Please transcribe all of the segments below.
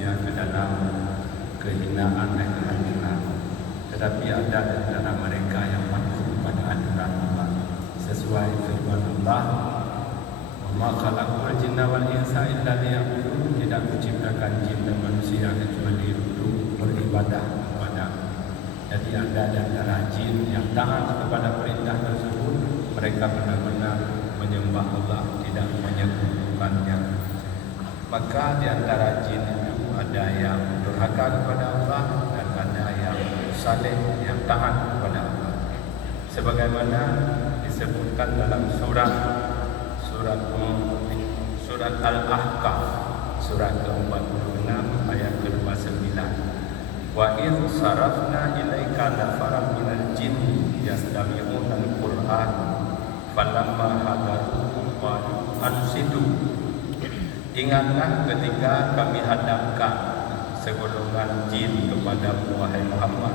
manusia ke dalam kehinaan dan kehancuran. Tetapi ada di antara mereka yang patuh pada aturan Allah sesuai firman Allah, "Wa ma khalaqul jinna wal insa illa liya'budun." Tidak kuciptakan jin dan manusia kecuali untuk beribadah kepada. Jadi ada di antara jin yang taat kepada perintah tersebut, mereka benar-benar menyembah Allah, tidak menyekutukannya. Maka di antara jin itu ada yang durhaka kepada Allah dan ada yang saleh, yang taat kepada Allah. Sebagaimana disebutkan dalam surat Al-Ahqaf, surat ke-46 ayat ke-29. Wa idh sarafna ilaika nafaran minal jinni yastami'una al-Qur'an falamma hadaruhu qalu ansitu. Ingatlah ketika kami hadapkan segolongan jin kepada wahai Muhammad.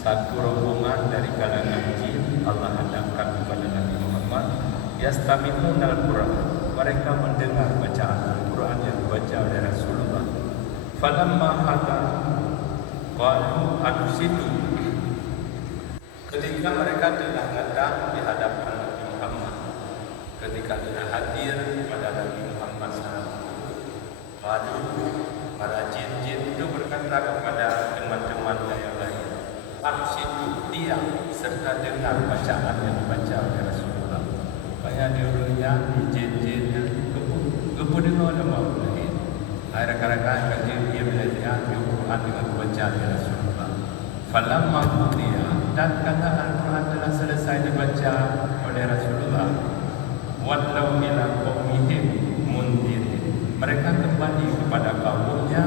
Satu rombongan dari kalangan jin Allah hadapkan kepada Nabi Muhammad, yastami'una al-Qur'an, mereka mendengar bacaan Al-Quran yang dibaca oleh Rasulullah. Falamma hadaruhu qalu ansitu. Ketika mereka telah datang di hadapan Nabi Muhammad, ketika telah hadir pada Nabi Muhammad SAW, lalu para jin-jin itu berkata kepada teman-temannya yang lain, ansitu, diam serta dengar bacaan yang dibaca oleh Rasulullah. Supaya diurutnya di jin-jinnya gepu dengar nama lain. Rakan-rakan kajian dia belajar Al-Quran dengan baca oleh Rasulullah. Falamma qudiya, dan kata Al-Quran telah selesai dibaca oleh Rasulullah, wallau ila qaumihim mundirin, mereka kembali kepada kaumnya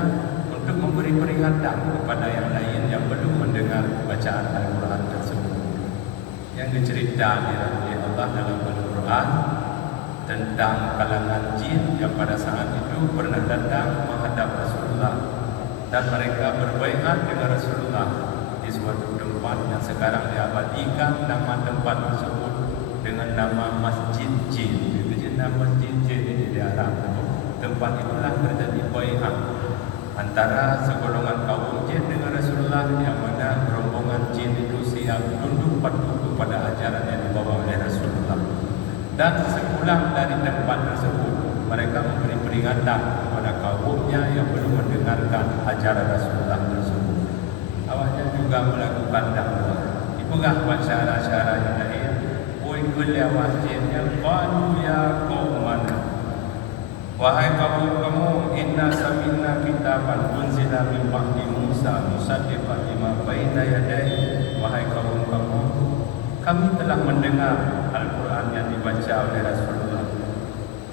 untuk memberi peringatan kepada yang lain yang belum mendengar bacaan Al-Quran tersebut. Yang diceritakan oleh Allah dalam Al-Quran tentang kalangan jin yang pada saat itu pernah datang menghadap Rasulullah, dan mereka berbaiat dengan Rasulullah di suatu tempat yang sekarang diabadikan nama tempat tersebut dengan nama Masjid Jin. Itu nama Masjid Jin ini di Arab. Tempat itulah terjadi baiat antara segolongan kaum jin dengan Rasulullah, yang mana rombongan jin itu siap tunduk patuh kepada ajaran yang dibawa oleh Rasulullah. Dan sepulang dari tempat tersebut, mereka memberi peringatan kepada kaumnya yang belum mendengarkan ajaran Rasulullah tersebut. Awalnya juga melakukan dakwah. Ipugah cara-cara yang lain. Uikul ya wajibnya qalu ya qaumana, wahai kamu, inna sami'na kitaban unzila min ba'di Musa musaddiqan lima baina yadayhi. Wahai kamu, kami telah mendengar Al-Quran yang dibaca oleh Rasulullah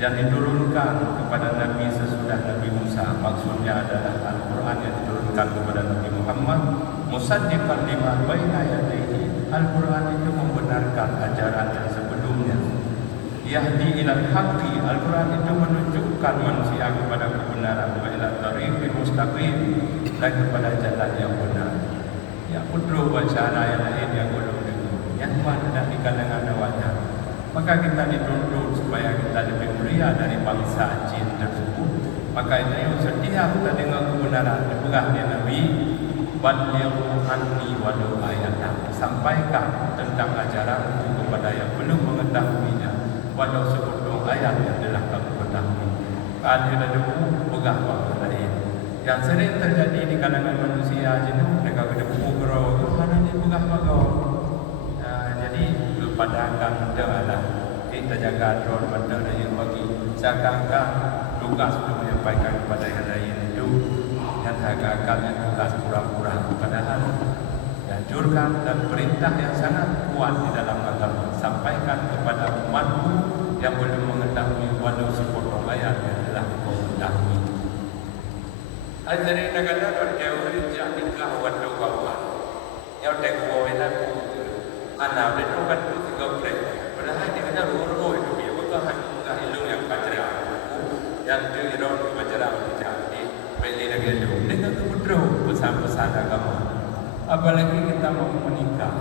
yang diturunkan kepada Nabi sesudah Nabi Musa. Maksudnya adalah Al-Quran yang diturunkan kepada Nabi Muhammad, musaddiqan lima baina yadayhi. Al-Quran itu membenarkan ajaran yang sebelumnya. Yahdi ilal haqqi, Al-Quran itu menunjukkan manusia kepada kebenaran, wa ila tariqil mustaqim, dan kepada jalan yang benar. Ya, putra bacaan ayat lain yang belum dengar, yang mana di kalangan awalnya. Maka kita dituntut supaya kita lebih mulia dari bangsa jin tersebut. Maka itu setiap kita dengar kebenaran, dipegang dia Nabi, balighu anni walau ayatan, sampaikan tentang ajaran itu kepada yang belum mengetahuinya, walau sepuluh ayat yang telah kamu ketahui. Ada debu pegang waktu lain. Yang sering terjadi di kalangan manusia jenuh, mereka debu berau, mana ni pegang waktu. Jadi padahkan adalah kita jaga drone benda yang bagi seakan-akan tugas untuk menyampaikan kepada yang lain itu yang agak-agak tugas pura-pura, padahal dianjurkan dan perintah yang sangat kuat di dalam agama, sampaikan kepada umatmu yang belum mengetahui walau sepotong ayat yang telah kau ketahui. Ajarin negara berteori yang nikah walau kawan yang tekwoinan anak itu kan itu tiga plek. Padahal dia kena urut itu dia bukan hanya ilmu yang kajian yang dia ilmu kajian jadi beli lagi ilmu dengan kemudian pesan-pesan agama. Apalagi kita mau menikah,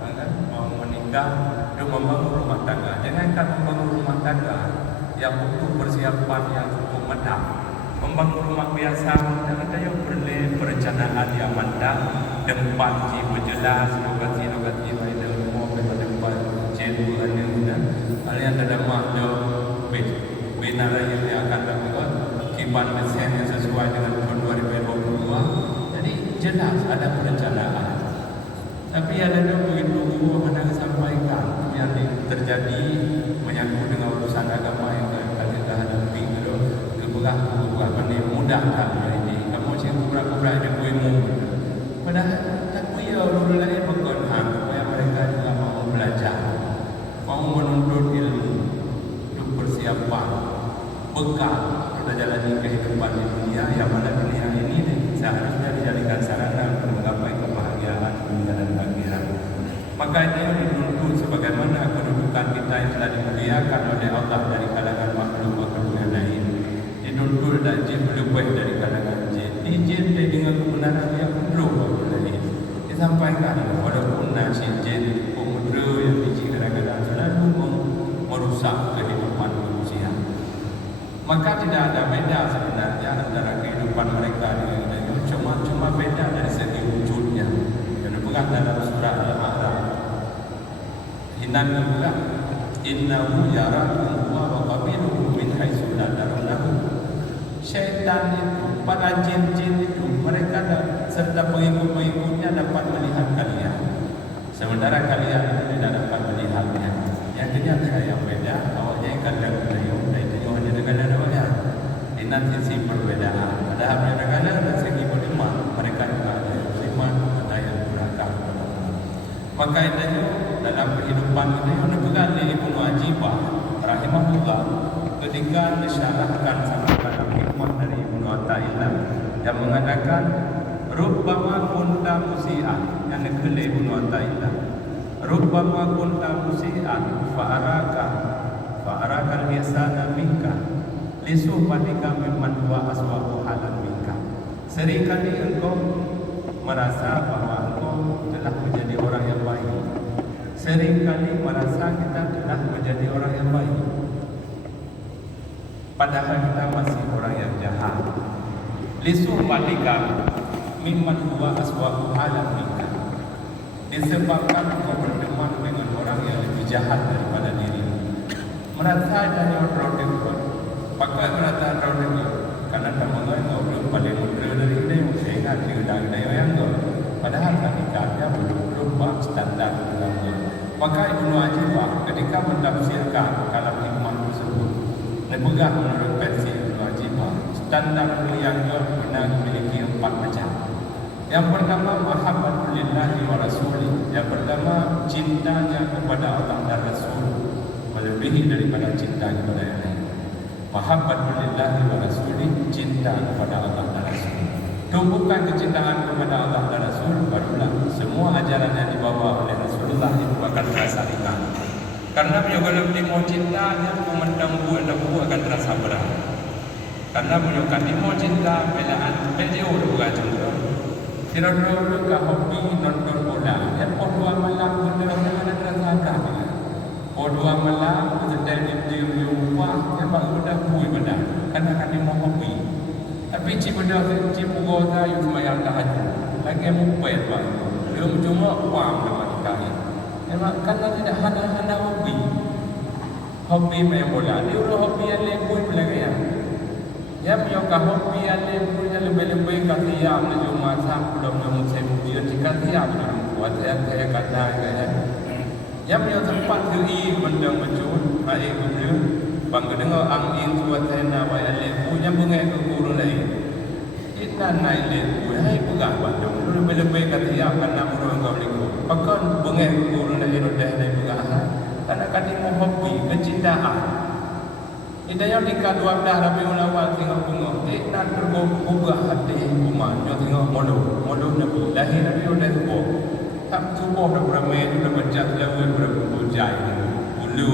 kan? Mau menikah untuk membangun rumah tangga. Jangankan membangun rumah tangga yang butuh persiapan yang cukup matang. membangun rumah biasa, dan ada yang perlu perencanaan yang mantap, tempat yang berjelas, lokasi-lokasi lain rumah pada tempat jeru ada, alian dalam ada benar yang akan dapat kiban mesin yang sesuai dengan tahun 2022. Jadi jelas ada perencanaan. Tapi ada begitu mana sampaikan yang terjadi menyangkut dengan urusan agama yang kita hadapi itu kebuka mudah tak ini kamu sih kubra ada kuimu padahal tak punya dulu lagi pekerjaan supaya mereka juga mau belajar, mau menuntut ilmu untuk persiapan bekal kita jalani kehidupan di dunia yang mana dunia ini seharusnya dijadikan sarana untuk menggapai kebahagiaan dunia dan akhirat. Maka ini dituntut sebagaimana kedudukan kita yang telah dimuliakan oleh Allah dari kalangan makhluk yang lain. Dituntut dan jin lebih dari kalangan jin. Jin dengan kebenaran yang perlu lain. Disampaikan walaupun nasib jin pemudra yang biji kadang-kadang selalu merusak kehidupan manusia. Maka tidak ada beda sebenarnya antara kehidupan mereka dengan yang cuma beda dari segi wujudnya. Yang dipegang dalam surah Al-A'raf. Inna pula innahu yarakum wa qabiluhu min haitsu la tarawnahu. Syaitan itu, para jin-jin itu, mereka serta pengikut-pengikutnya dapat melihat kalian, sementara kalian itu tidak dapat melihatnya. Yang ternyata yang beda, awalnya kadang beliau, itu hanya dengan awalnya. Ini sisi perbedaan. Padahal kadang-kadang dari segi beriman, mereka juga ada yang beriman, ada yang berakal. Maka itu dalam kehidupan ini menunjukkan Ibnu Ajibah rahimahullah ketika mensyarahkan dalam hikmah dari Ibnu Athaillah yang mengatakan rubbama kunta musi'an, yang dikele Ibnu Athaillah, rubbama kunta musi'an fa'araka al-ihsana minka lisuhbatika mimman huwa aswa'u halan minka. Seringkali engkau merasa bahwa engkau telah menjadi orang yang baik. Seringkali merasa kita telah menjadi orang yang baik, padahal kita masih orang yang jahat. Lisuhbatika mimman huwa aswa'u halan minka. Disebabkan engkau berteman dengan orang yang lebih jahat daripada dirimu. Merasa adanya orang pakai merasa orang karena teman-teman engkau belum paling muda dari ini, sehingga tidak ada yang engkau. Padahal hakikatnya belum standar ulama. Maka Ibnu Ajibah ketika mentafsirkan kalam hikmah tersebut, dipegang menurut versi Ibnu Ajibah, standar yang benar memiliki 4 macam. Yang pertama, mahabbatul lillahi wa rasuli. Yang pertama, cintanya kepada Allah dan Rasul melebihi daripada cinta kepada yang lain. Mahabbatul lillahi wa rasuli, cinta kepada Allah dan Rasul. Tumbuhkan kecintaan kepada Allah dan Rasul, barulah semua ajaran yang dibawa oleh Rasulullah itu akan terasa ringan. Karena kalau mau cinta, dia memandang buah akan terasa berat. Karena mau cinta, belaan, beliau bukan contoh. Kira-kira hobi nonton bola, yang dua malam benar-benar terasa berat. Dua malam sedang di rumah, yang baru dah buih benar. Karena mau hobi. Tapi cik pura yang semayang tahajud lagi mupet pak belum cuma uang dalam kaya memang karena tidak hana hobi main bola dia udah hobi yang lebih pelagaya ya punya hobi yang lebih kasihan na cuma belum namun saya dia kasihan belum buat saya kata ya punya tempat diri mendang mencut air belum bangga dengar angin buat saya nak bayar lebu yang bungai ke guru lain. Kita naik lebu, hai pegah bandung. Lebih-lebih kata ya karena orang kau liku. Bahkan bungai ke guru lain udah naik pegah. Karena kata mau hobi kecintaan. Kita yang dekat 12 Rabiul Awal tengok bunga. Kita tergugah hati umat. Yang tengok mulu Nabi. Lahir Nabi udah subuh. Tak subuh dah beramai dah baca lawan berbujai. Ulu.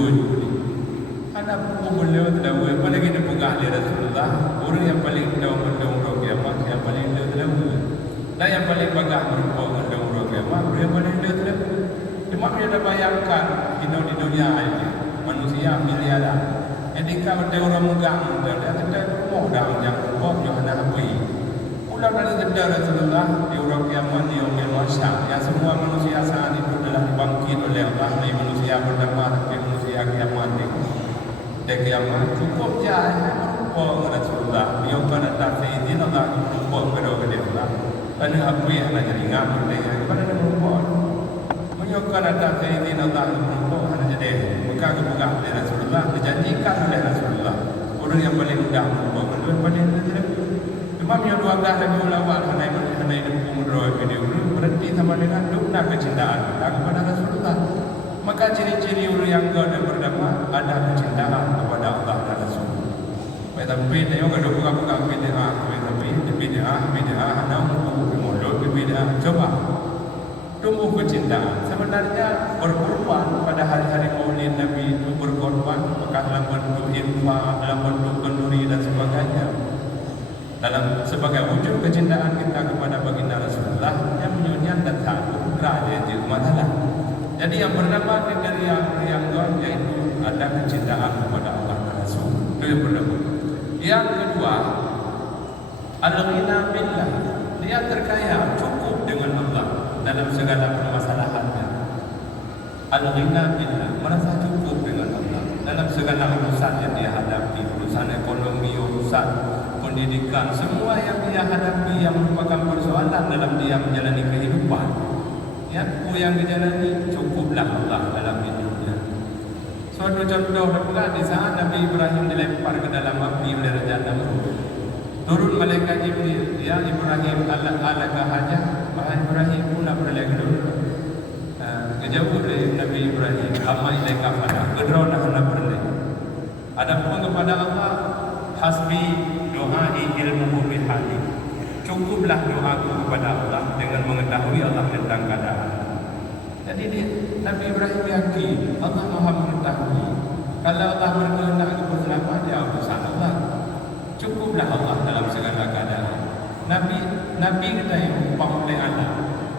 Anak beliau tahu apa lagi dia pegang di Rasulullah. Orang yang paling tahu tentang orang kiamat, yang paling tahu. Dan yang paling pegang tentang orang kiamat, dia paling tahu. Cuma dia dah bayangkan hidup di dunia ini manusia miliaran. Jadi kalau ada orang megang, dia kata mau dah yang kok Yohana Nabi. Ulang dari jeda Rasulullah di urang kiamat di yaumil mahsyar. Yang semua manusia saat itu adalah dibangkit oleh Allah. Dari manusia pertama sampai manusia kiamat ini. Dari kiamat cukup jaya merupakan Rasulullah. Dia akan datang seizin Allah merupakan kepada Allah. Lalu apa yang nak jadi ngam dia kepada dia merupakan. Dia akan datang seizin Allah merupakan jadi. Maka kebuka oleh Rasulullah dijanjikan oleh Rasulullah. Orang yang paling mudah merupakan orang paling mudah. Imam yang dua belas Rabiul Awal hanai dukung roh video berarti sama dengan dukna kecintaan kita kepada Rasulullah. Maka ciri-ciri orang yang kau dan berdamai ada kecintaan kepada Allah dan Rasul. Tapi dia yang kedua buka bid'ah, tapi bid'ah ada mulut bid'ah. Coba tumbuh kecintaan. Sebenarnya berkorban pada hari-hari Maulid Nabi itu berkorban apakah dalam bentuk infak, dalam bentuk kenduri dan sebagainya. Dalam sebagai wujud kecintaan kita kepada baginda Rasulullah yang menyunyian dan satu raja di masalah. Jadi yang bernama kriteria yang yaitu ada kecintaan kepada Allah dan Rasul. Itu yang pertama. Yang kedua, al-ghina billah. Dia terkaya cukup dengan Allah dalam segala permasalahannya. Al-ghina billah, merasa cukup dengan Allah dalam segala urusan yang dia hadapi, urusan ekonomi, urusan pendidikan, semua yang dia hadapi yang merupakan persoalan dalam dia menjalani kehidupan. Yang dijalani cukuplah Allah dalam hidupnya. Suatu contoh pula di saat Nabi Ibrahim dilempar ke dalam api oleh Raja Namrud. Turun malaikat Jibril, ya Ibrahim, alaka hajah, wahai Ibrahim pula berlaku dulu. Kejauh dari Nabi Ibrahim, amma ilaika fala, kedraulah hendak berlaku. Adapun kepada Allah, hasbi doai ilmu bihali. Cukuplah doaku kepada Allah dengan mengetahui Allah tentang keadaan. Jadi Nabi Ibrahim yakin Allah Maha mengetahui. Kalau Allah berkehendak kepada apa dia urusan Allah. Cukuplah Allah dalam segala keadaan. Nabi kita yang umpam oleh Allah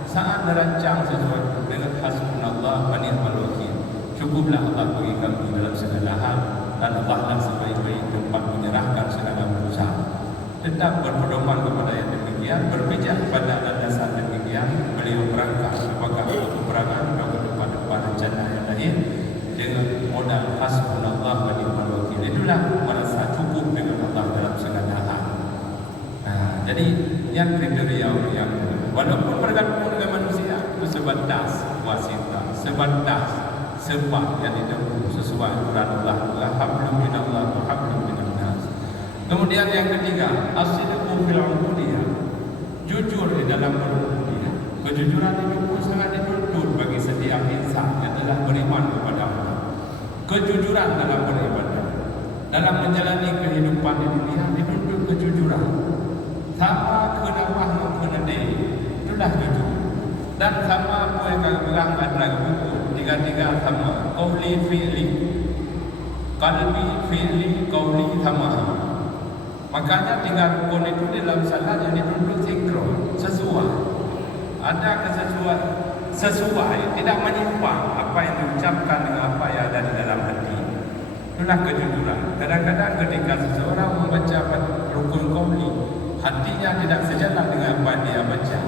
saat merancang sesuatu dengan hasbunallah wa ni'mal wakil. Cukuplah Allah bagi kami dalam segala hal dan Allah lah sebaik-baik tempat menyerahkan segala urusan. Tetap berpedoman kepada yang demikian, berpijak pada landasan demikian, beliau berangkat apakah untuk peperangan atau ke depan-depan rencana yang lain dengan modal hasbunallah wa ni'mal wakil. Itulah merasa cukup dengan Allah dalam segala hal. Jadi yang kriteria yang walaupun bergabung dengan manusia itu sebatas wasita, sebatas sebab yang ditempuh sesuai aturan Allah. Hablum minallah wa hablum minan nas. Kemudian yang ketiga, as-sidqu fil ubudiyah. Jujur di dalam berubudiyah. Kejujuran itu pun sangat dituntut bagi setiap insan yang telah beriman kepada Allah. Kejujuran dalam beribadah, dalam menjalani kehidupan di dunia dituntut kejujuran. Sama kena wahyu kena deh, itulah jujur. Dan sama apa yang kagak ada buku tiga-tiga sama qauli fi'li, qalbi fi'li qauli sama. Makanya tiga rukun itu dalam salat yang dituntut sinkron, sesuai. Ada sesuai, tidak menyimpang apa yang diucapkan dengan apa yang ada di dalam hati. Itulah kejujuran. Kadang-kadang ketika seseorang membaca rukun qauli, hatinya tidak sejalan dengan apa yang dia baca.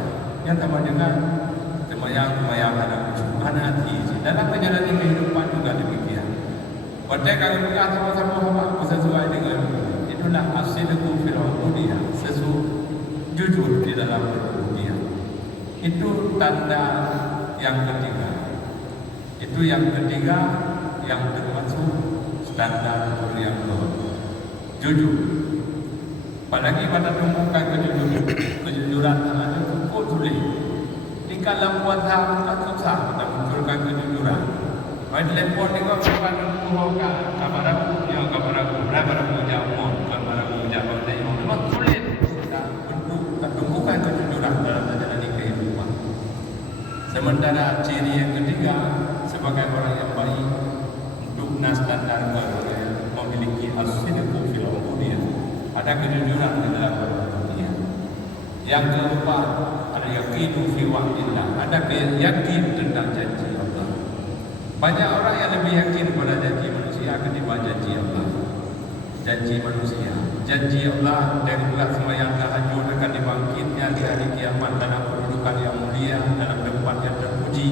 Yang sama dengan semayang ada hati. Dalam menjalani kehidupan juga demikian. Pada kalau kita sama-sama sesuai dengan itulah as-sidqu fil ubudiyah, jujur di dalam ubudiyah. Itu tanda yang ketiga. Itu yang ketiga yang termasuk standar yang jujur. Apalagi pada tumpukan kejujuran ada cukup sulit. Di dalam WhatsApp tak susah kita munculkan kejujuran. Main telefon ni kau bukan mengumpulkan kabar aku berapa punya umur, kabar aku punya benda yang memang sulit. Tak tumpukan kejujuran dalam menjalani kehidupan. Sementara ciri yang ketiga sebagai orang yang baik untuk standar memiliki as-sidqu fil ubudiyah. Ada kejujuran di dalam berubudiyah. Yang keempat, al-yaqinu fi wa'dillah. Ada yakin tentang janji Allah. Banyak orang yang lebih yakin pada janji manusia ketimbang janji Allah. Janji manusia. janji Allah dari belas sembahyang tahajud akan dibangkitnya di hari kiamat dalam kedudukan yang mulia, dalam tempat yang terpuji,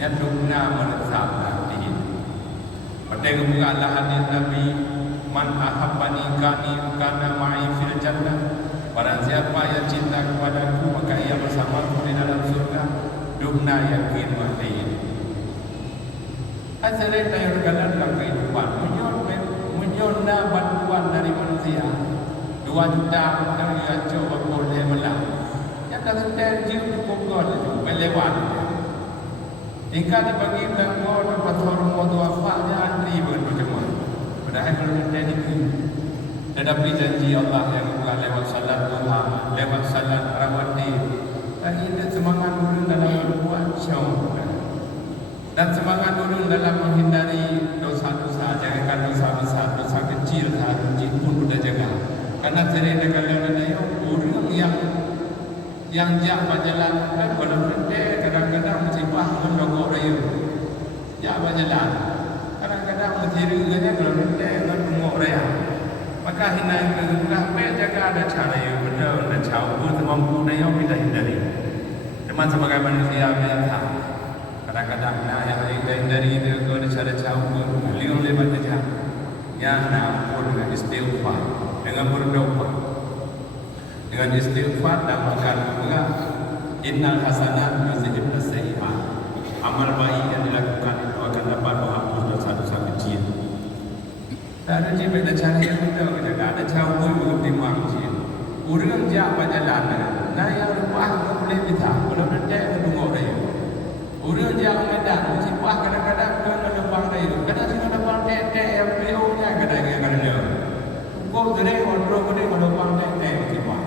yang dukna menetap nanti. Pada kemuliaan hadis Nabi, man ahabbani kana ma'i fil jannah. Barang siapa yang cinta kepadaku maka ia bersamaku di dalam surga. Dukna yakin mati. Asalnya dari segala dalam kehidupan menyona bantuan dari manusia 2 juta orang yang coba boleh melang yang tak sedar jiu cukup gol itu melewat jika dibagi tanggung dapat orang waktu apa dia antri berjemaah padahal kalau kita ini tetapi janji Allah yang bukan lewat salat duha lewat salat rawatib dan ini semangat dulu dalam berbuat syauq dan semangat dulu dalam menghindari dosa-dosa, jangankan dosa besar, dosa kecil harus pun sudah jaga. Karena sering kalau ada orang yang jahat jalan, kalau berhenti kadang-kadang musibah mendogok dia. Jahat jalan, kadang-kadang musibahnya kalau berhenti mendogok dia. Maka hindari, jaga ada cara yang benar, ada cara pun semampu dia kita hindari. Teman sebagai manusia biasa. Kadang-kadang yang dari itu ada cara-cara beliau lewat saja yang nampun dengan istighfar, dengan berdoa, dengan istighfar dan makan bunga. Innal hasanat yuzhibun sayyi'at. Amal baik yang dilakukan itu akan dapat menghapus dosa-dosa kecil. Tak ada jimat dan cara yang betul kita tak ada cara pun bertimang kecil. Orang jahat berjalan, nah yang rupa boleh kita, kalau berjaya menunggu dia. Orang yang medan, musibah kadang-kadang kena lebang dia. Kadang kena lebang tek-tek yang beliaunya kadang-kadang dia. Kau sedih, orang boleh melebang tek-tek musibah.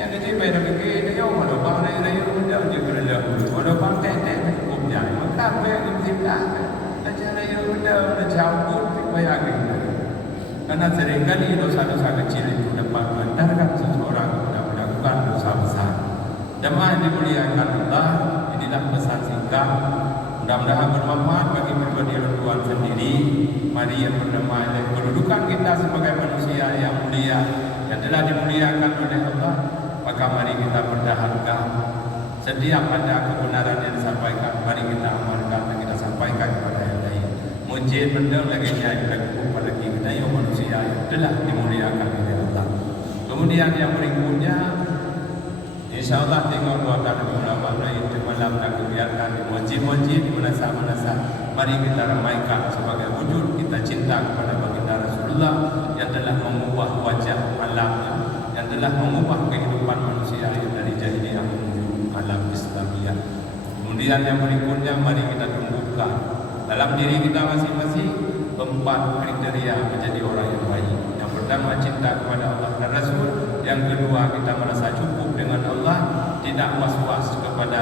Yang kecil baik nak fikir, dia melebang dia mudah je kena lebang. Melebang tek-tek cukup jangan. Maka baik musibah. Dan cara dia mudah, dia campur, baik kita. Karena seringkali dosa-dosa kecil itu dapat mengantarkan seseorang untuk melakukan dosa besar. Jemaah dimuliakan Allah, inilah pesan singkat. Mudah-mudahan bermanfaat bagi pribadi Tuhan sendiri. Mari yang bernama kedudukan kita sebagai manusia yang mulia yang telah dimuliakan oleh Allah. Maka mari kita pertahankan setiap ada kebenaran yang disampaikan. Mari kita amalkan dan kita sampaikan kepada yang lain. Mujib benda lagi jadi pada kita yang manusia yang telah dimuliakan oleh Allah. Kemudian yang berikutnya, InsyaAllah tengok doakan ulama itu malam dan kegiatan di masjid-masjid, di manasa-manasa. Mari kita ramaikan sebagai wujud kita cinta kepada baginda Rasulullah yang telah mengubah wajah alamnya, yang telah mengubah kehidupan manusia yang dari jahiliyah menuju alam Islamiyah. Kemudian yang berikutnya, mari kita tumbuhkan dalam diri kita masing-masing 4 kriteria menjadi orang yang baik. Yang pertama, cinta kepada Allah dan Rasul. Yang kedua, kita merasa cukup dengan Allah, tidak was-was kepada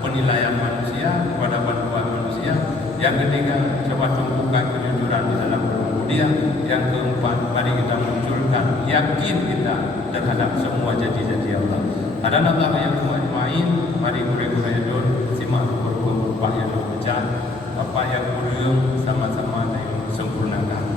penilaian manusia, kepada bantuan manusia. Yang ketiga, coba tumbuhkan kejujuran di dalam berkemudian. Yang keempat, mari kita munculkan yakin kita terhadap semua janji-janji Allah. Adan Allah yang ajma'in. Mari guru-guru yang simak guru-guru yang berpecah, apa yang guru sama-sama sempurnakan.